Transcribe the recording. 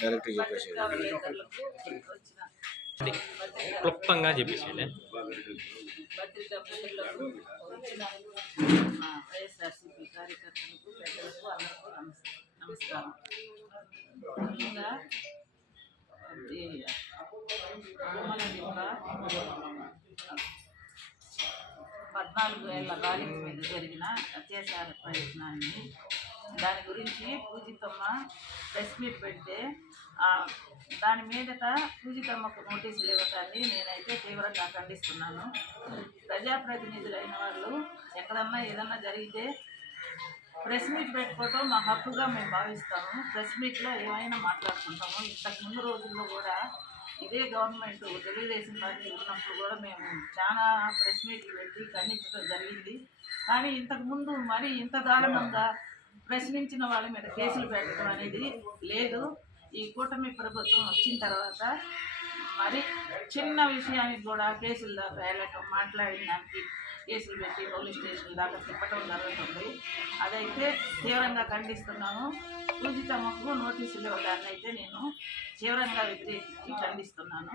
Direct చెప్పేసి క్లుప్తంగా చెప్పేసి పత్రికా ప్రజలకు వచ్చిన వైఎస్ఆర్సీపీ కార్యకర్తలకు పెద్దలకు అందరికీ నమస్కారం. ముఖ్యంగా అమ్మల 14 ఏళ్ల బాలిక మీద జరిగిన అత్యాచార ప్రయత్నాన్ని దాని గురించి పూజితమ్మ ప్రెస్ మీట్ పెడితే దాని మీదట పూజితమ్మకు నోటీసులు ఇవ్వటాన్ని నేనైతే తీవ్రంగా ఖండిస్తున్నాను. ప్రజాప్రతినిధులైన వాళ్ళు ఎక్కడన్నా ఏదన్నా జరిగితే ప్రెస్ మీట్ పెట్టుకోవటం మా హక్కుగా మేము భావిస్తాము. ప్రెస్ మీట్లో ఏమైనా మాట్లాడుకుంటాము. ఇంతకుముందు రోజుల్లో కూడా ఇదే గవర్నమెంట్ తెలుగుదేశం పార్టీ ఉన్నప్పుడు కూడా మేము చాలా ప్రెస్ మీట్లు పెట్టి ఖండించడం జరిగింది. కానీ ఇంతకుముందు మరి ఇంత దారుణంగా ప్రశ్నించిన వాళ్ళ మీద కేసులు పెట్టడం అనేది లేదు. ఈ కూటమి ప్రభుత్వం వచ్చిన తర్వాత మరి చిన్న విషయానికి కూడా కేసులు దాకా వెళ్ళటం, మాట్లాడిన దానికి కేసులు పెట్టి పోలీస్ స్టేషన్ దాకా తిప్పటం జరుగుతుంది. అదైతే తీవ్రంగా ఖండిస్తున్నాను. పూజితమ్మకు నోటీసులు ఇవ్వడాన్ని అయితే నేను తీవ్రంగా వ్యతిరేకించి ఖండిస్తున్నాను.